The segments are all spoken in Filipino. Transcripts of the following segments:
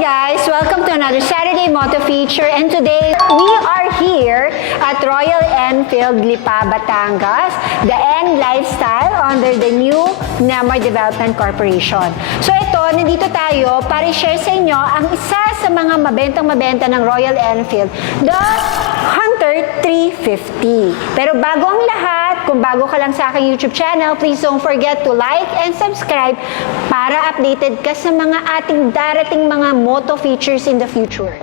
guys! Welcome to another Saturday Moto Feature, and today we are here at Royal Enfield Lipa, Batangas, the N Lifestyle under the new Neymar Development Corporation. So ito, nandito tayo para i-share sa inyo ang isa sa mga mabentang-mabenta ng Royal Enfield, the Hunter 350. Pero bago ang lahat, kung bago ka lang sa aking YouTube channel, please don't forget to like and subscribe para updated ka sa mga ating darating mga moto features in the future.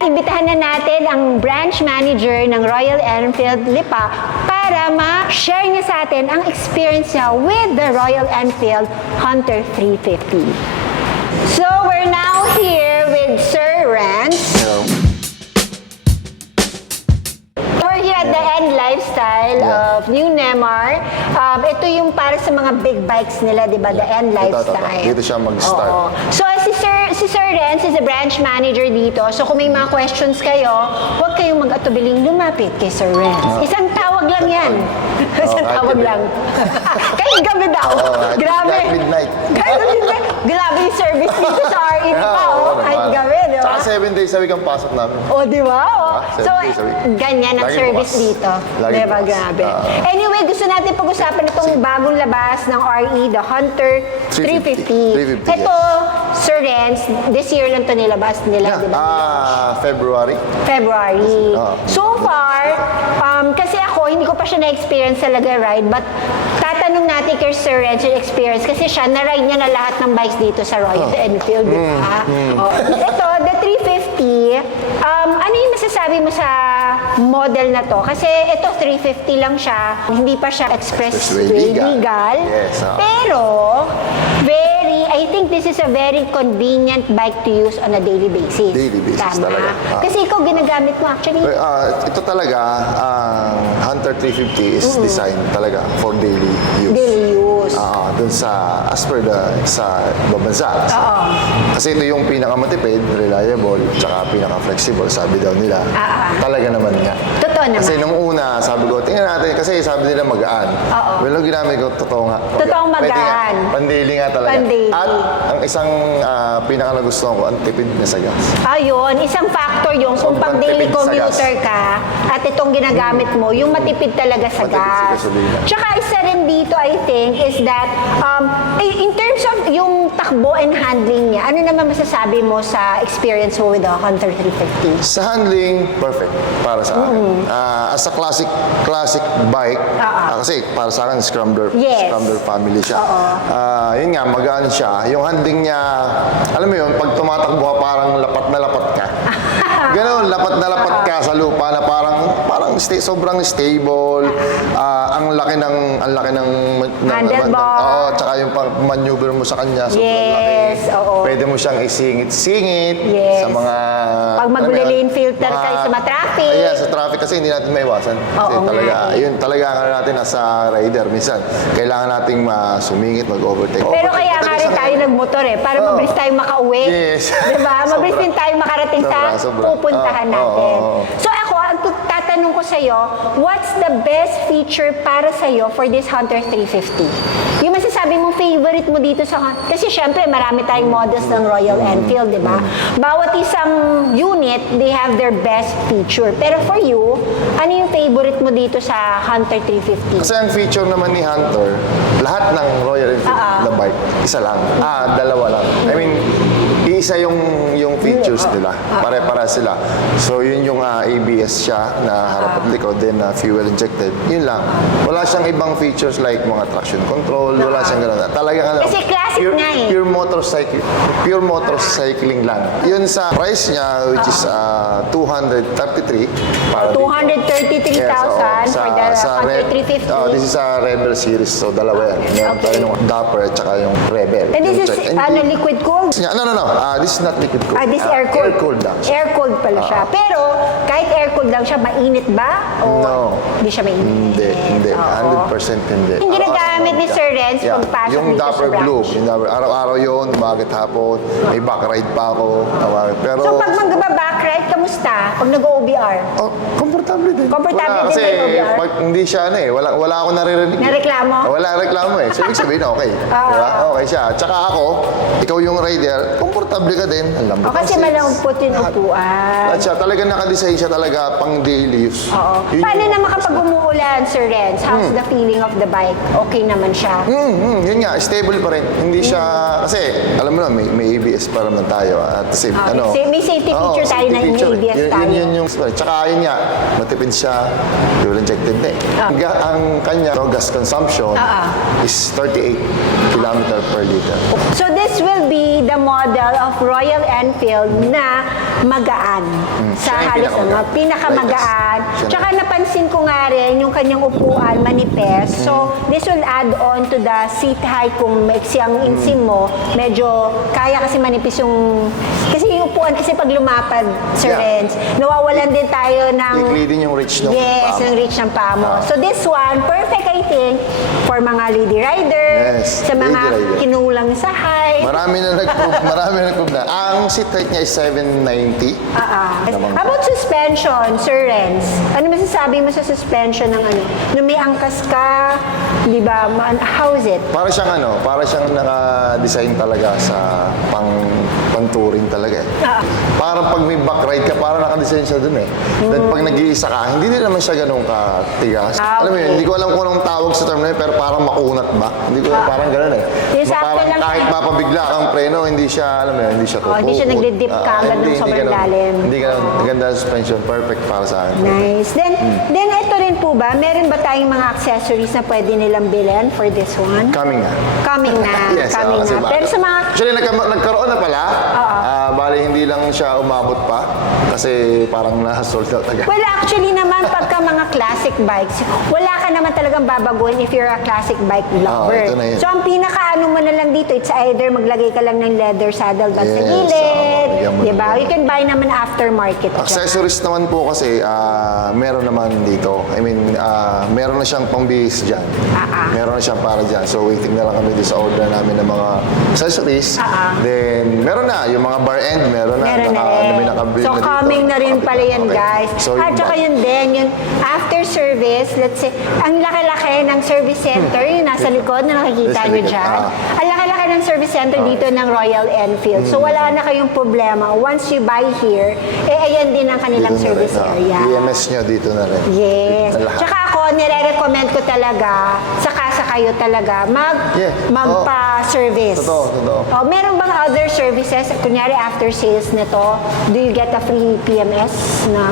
Imbitahan na natin ang branch manager ng Royal Enfield Lipa para ma-share niya sa atin ang experience niya with the Royal Enfield Hunter 350. So, we're now here with Sir Renz. Hello. We're here at the N Lifestyle of New Neymar. Ito yung para sa mga big bikes nila, di ba? The N Lifestyle. Dito siya mag-start. Oo. So, si Sir Renz is a branch manager dito. So, kung may mga questions kayo, huwag kayong mag-atubiling lumapit kay Sir Renz. Isang tawag lang yan. Isang tawag lang. Kahit gabi daw. Grabe. Kahit midnight. Kahit midnight. Grabe yung service dito sa RE pa. Kahit gabi, di ba? Tsaka 7 days a week ang pasok namin. O, di ba? Seven So, days a week. ganyan ang Lagi service bukas. dito. Lagi Di ba? bukas. Grabe. Anyway, gusto natin pag-usapan itong bagong labas ng RE, the Hunter 350. 350, Ito, Sir Renz, this year lang ito nilabas nila, di ba? February. February. Oo. So far, kasi ako, hindi ko pa siya na-experience talaga ride, but tatanong natin kay Sir Renz yung experience kasi siya, na-ride niya na lahat ng bikes dito sa Royal Enfield, di ba? Oh. Ito, the 350, ano yung masasabi mo sa model na to? Kasi ito, 350 lang siya, hindi pa siya expressway legal. Yes, Pero, I think this is a very convenient bike to use on a daily basis. Daily basis Tama. talaga. Kasi ikaw ginagamit mo actually. Ito talaga, Hunter 350 is designed talaga for daily use. Daily use. Dun sa, as per sa babansa. Oo. Kasi ito yung pinakamatipid, reliable, tsaka pinaka-flexible, sabi daw nila. Talaga naman nga. Totoo naman. Kasi nung una, sabi ko, tingnan natin, kasi sabi nila magaan. Oo. Well, nung ginamit ko, totoo nga. Totoong Pwede nga, magaan. Pandaily nga talaga. Pandaily. At ang isang pinaka-nagustuhan ko, ang tipid na sa gas. Ayun, isang factor yung kung Sobrang pang daily tipid sa commuter ka at itong ginagamit mo, yung matipid talaga sa Matipid sa gas. gasolina. Tsaka isa rin dito, I think, is that in terms of yung takbo and handling niya, ano naman masasabi mo sa experience mo with the Hunter 350? Sa handling, perfect para sa akin. As a classic bike, kasi para sa akin, Scrambler family siya. Yun nga, magaan siya. Yung handling niya, alam mo yun, pag tumatakbo ka, parang lapat na lapat ka. Ganon, lapat na lapat ka sa lupa na parang sobrang stable. Ang laki ng handlebar. Oo, tsaka yung maneuver mo sa kanya, sobrang Yes, laki. oo. Pwede mo siyang isingit-singit Yes. sa mga... Pag mag-lane filter kayo sa mga traffic. Yeah, sa traffic kasi hindi natin maiwasan. Kasi Oo talaga, nga. yun talaga ang ano natin as a rider. Minsan, kailangan nating sumingit, mag-overtake. Pero kaya nga rin tayo nagmotor para mabilis tayo makauwi. Yes. Diba? Mabilis Sobra. din tayo makarating sa Sobra. pupuntahan natin. So ako, ang tatanong ko sa'yo, what's the best feature para sa'yo for this Hunter 350? Yung masasabi mong favorite mo dito sa... Kasi syempre, marami tayong models ng Royal Enfield, di ba? Bawat isang unit, they have their best feature. Pero for you, ano yung favorite mo dito sa Hunter 350? Kasi ang feature naman ni Hunter, lahat ng Royal Enfield na bike, isa lang. Dalawa lang. I mean, Iisa yung features nila. Pare-para sila. So, yun yung ABS siya na harap at likod, then fuel injected. Yun lang. Wala siyang ibang features like mga traction control. Wala siyang gano'n. Talagang ano. Kasi classic pure, nga eh. Pure motorcycling lang. Yun sa price niya, which is 233. Para dito. 233,000 for the Hunter 350. This is a Rebel series. So, dalawa yan. Meron tayo yung Dapper at saka yung Rebel. And this is liquid cooled? No. This is not liquid cooled. This air cooled? Air cooled lang siya. Air cooled pala siya. Pero, kahit air cooled lang siya, mainit ba? O No. Hindi siya mainit? Hindi. Oo. 100% hindi. Yung ginagamit ni Sir Renz pagpasok yung dito sa Dapper Blue. branch. Yung Dapper, araw-araw yun, umagat hapon. May back ride pa ako. Pero, So, pag mag-backride, kamusta? Pag nag-OBR? komportable din. Komportable Wala, din kasi ba yung OBR? pag hindi siya wala ako naririnig. Nareklamo? Wala reklamo eh. So, ibig sabihin, okay. Diba? Okay siya. Tsaka ako, ikaw yung rider, komportable ka din. Ang lambot O, kasi ng seats. malambot yung upuan. At siya, talaga nakadesign siya talaga pang daily use. Oo. Yun Paano yung- naman kapag umuulan, Sir Renz? How's the feeling of the bike? Okay naman siya? Yun nga, stable pa rin. Hindi siya, kasi alam mo na, may ABS pa naman tayo. At same, May safety feature tayo na may ABS tayo. Yun yung, tsaka yun nga, matipid siya, fuel injected din. Ang kanya gas consumption is 38 km per liter. So this will be the model of Royal Enfield na magaan. Sa Siya yung halos pinakamagaan. Siya na. Tsaka napansin ko nga rin yung kanyang upuan manipes. So this will add on to the seat height kung maiksi ang insim mo. Medyo kaya kasi manipis yung... Kasi yung upuan kasi pag lumapad, Sir Yeah. Renz, nawawalan din tayo ng... Likely din yung reach ng Yes, paa mo. yung reach ng paa mo. So this one, perfect I think for mga lady rider, Yes, sa mga lady rider. kinulang sa height. Marami na nag-prove na. Ang seat height niya is 790. Naman. How about suspension, Sir Renz? Ano masasabi mo sa suspension ng ano? Nung may angkas ka, di ba? How is it? Para siyang naka-design talaga sa pang-touring talaga eh. Parang pag may back ride ka, parang naka-design siya dun eh. Then pag nag-iisa ka, hindi din naman siya ganun katigas. Alam mo yun, hindi ko alam kung anong tawag sa term na yun, pero parang makunat ba? Hindi ko parang ganun eh. Yung sakto Parang lang kahit siya. mapabigla kang preno, hindi siya, alam mo yun, hindi siya tutukot. Hindi siya nagdi-dip ka ganun sobrang lalim. Hindi ganun. Ganda ang suspension. Perfect para sa akin. Nice. Then ito rin po ba, meron ba tayong mga accessories na pwede nilang bilhin for this one? Coming na. Coming na. Yes, coming kasi na. bago. Pero sa mga Actually, nagkaroon na pala. Bali, hindi lang siya umabot pa. Kasi parang na-sold out agad. Well, actually naman, pagka mga classic bikes, wala ka naman talagang babaguhin if you're a classic bike lover. ito na yun. So, ang pinaka-ano mo na lang dito, it's either maglagay ka lang ng leather saddlebag sa Yes, gilid. bigyan mo Diba? na. You can buy naman aftermarket. Accessories naman po kasi, meron naman dito. I mean, meron na siyang pambihis dyan. Meron na siyang para dyan. So, waiting na lang kami sa order namin ng mga accessories. Then, meron na. Yung mga bar end, meron na. Meron na rin. May nakabuild So, na dito. coming na rin pala yan, Okay. guys. So, At saka yun din, yung after service, let's say, ang laki-laki ng service center, yung nasa likod na nakikita Nasa nyo likod, dyan. Ang laki-laki ng service center dito ng Royal Enfield. So, wala na kayong problema. Once you buy here, ayan din ang kanilang Dito na rin, service area. EMS nyo dito na rin. Yes. Na lahat. Tsaka ako, nire-recommend ko talaga, sa kayo talaga, Yeah. magpa-service. Totoo. Oh, meron bang other services, kunyari after sales nito, do you get a free PMS na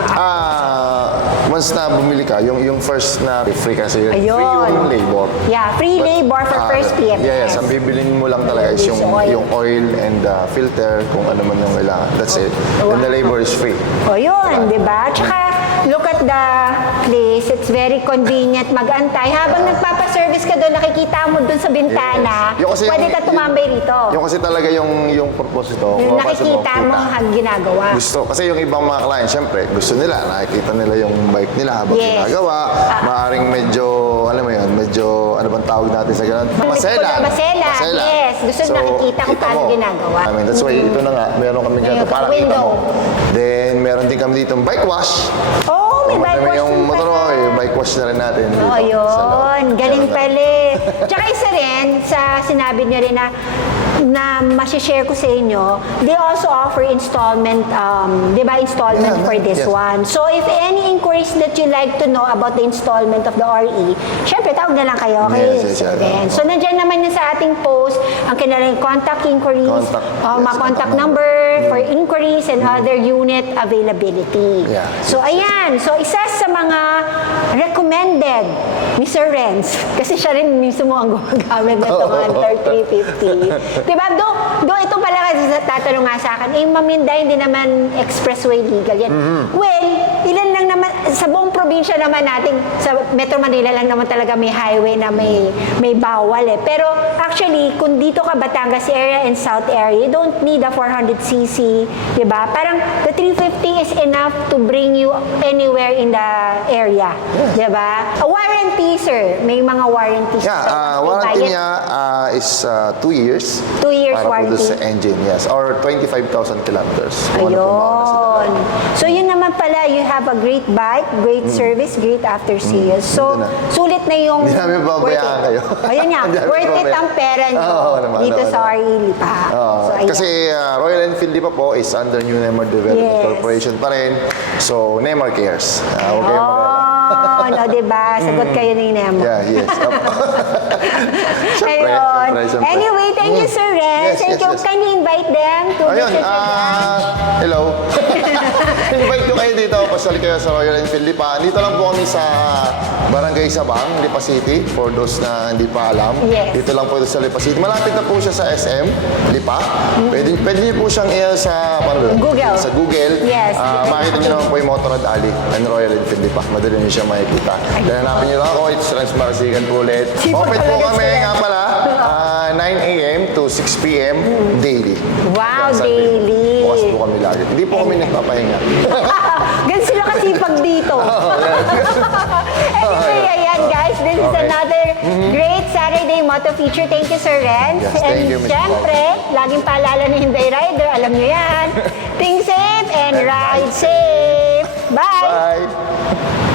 Once na bumili ka, yung first na free kasi yun. Ayun. Free yung labor. Yeah, free labor for first PMS. Yes, ang bibilin mo lang talaga is Is oil. yung oil and filter, kung ano man yung kailangan. That's it. And the labor is free. O yun, di ba? Tsaka, look at the place. It's very convenient mag-antay. Habang nagpapaservice ka doon, nakikita mo doon sa bintana, Yung kasi pwede ka tumambay rito. Yung kasi talaga yung purpose ito. Yung kung mapasok nakikita mo kita. ang ginagawa. Gusto. Kasi yung ibang mga client, syempre, gusto nila, nakikita nila yung bike nila habang Yes. ginagawa. Maaring medyo, alam mo yun, medyo, ano bang tawag natin sa ganun? Masela. Masela, yes. Gusto nakikita kung kita paano mo. ginagawa. I mean, that's why ito na nga, meron kami ganito Ayun, para kita window. mo. Then, meron din kami dito bike wash. Oh, may bike wash yung din motor mo, pala. yung bike wash na rin natin dito. Oh, sa loob. yun. Galing Meron na. pala. Tsaka isa rin, sa sinabi niyo rin na na masishare ko sa inyo, they also offer installment, di ba, installment Yeah, for this yes. one. So if any inquiries that you like to know about the installment of the RE, syempre, tawag na lang kayo. Okay? Yes, yes, Then, so nandiyan naman yun sa ating post, ang kanilang contact inquiries, Contact, mga yes, contact contact number for inquiries and other unit availability. Yeah. So ayan, so isa sa mga recommended ni Sir Renz, kasi siya rin mismo ang gumagamit na itong Hunter 350. Diba? Do ito pala kasi tatanong nga sa akin, Maminda, hindi naman expressway legal yan. Well, ilan lang naman, sa buong probinsya naman natin, sa Metro Manila lang naman talaga may highway na may bawal eh. Pero actually, kung dito ka Batangas area and South area, you don't need a 400cc, di ba? Parang the 350 is enough to bring you anywhere in the area, di ba? A warranty, sir. May mga warranties. Yeah, warranty niya is 2 years. 2 years para warranty. po doon sa engine, yes. Or 25,000 kilometers. Kung ano pong mauna sila. Ayun. So yun naman pala, you have a great bike, great service, great after sales. So, Hindi na. sulit na yung Hindi namin babayaan kayo. Ayun nga, Hindi namin worth it babayaan. ang pera nyo Oo, naman, dito naman, sa naman. RE Lipa. So, ayan. Kasi Royal Enfield di pa po is under New Neymar Development Yes. Corporation pa rin. So, Neymar cares. Huwag kayong mag-alala. Oh, no, diba? Sagot kayo ni Nemo. Yeah, yes. Siyempre, Ayun. siyempre. Anyway, thank you, Sir Ren. Yes, Thank yes, you. yes. Can you invite them to Ayun, visit your brand? hello. Invite ko kayo dito. Pasali kayo sa Royal Enfield Lipa. Dito lang po kami sa Barangay Sabang, Lipa City. For those na hindi pa alam. Yes. Dito lang po ito sa Lipa City. Malapit na po siya sa SM, Lipa. Pwede niyo po siyang sa Google. Sa Google. Yes. Makita niyo naman po yung Motorrad Alley and Royal Enfield Lipa. Madali niyo siya makikita. Kaya hanapin niyo lang ako. It's Transmarasigan po ulit. Sipag Open po talaga kami sila. nga pala 9 a.m. to 6 p.m. daily. Wow, Hanggang Sunday. daily. Bukas po kami lagi. Hindi po kami nagpapahinga. Ganun sila kasipag dito. Anyway, ayan guys, this is Okay. another great Saturday Moto Feature. Thank you, Sir Renz. Yes, thank you, Ms. Siyempre, laging paalala ni Hyundai Rider, alam niyo yan. Think safe and ride safe. Bye! Bye!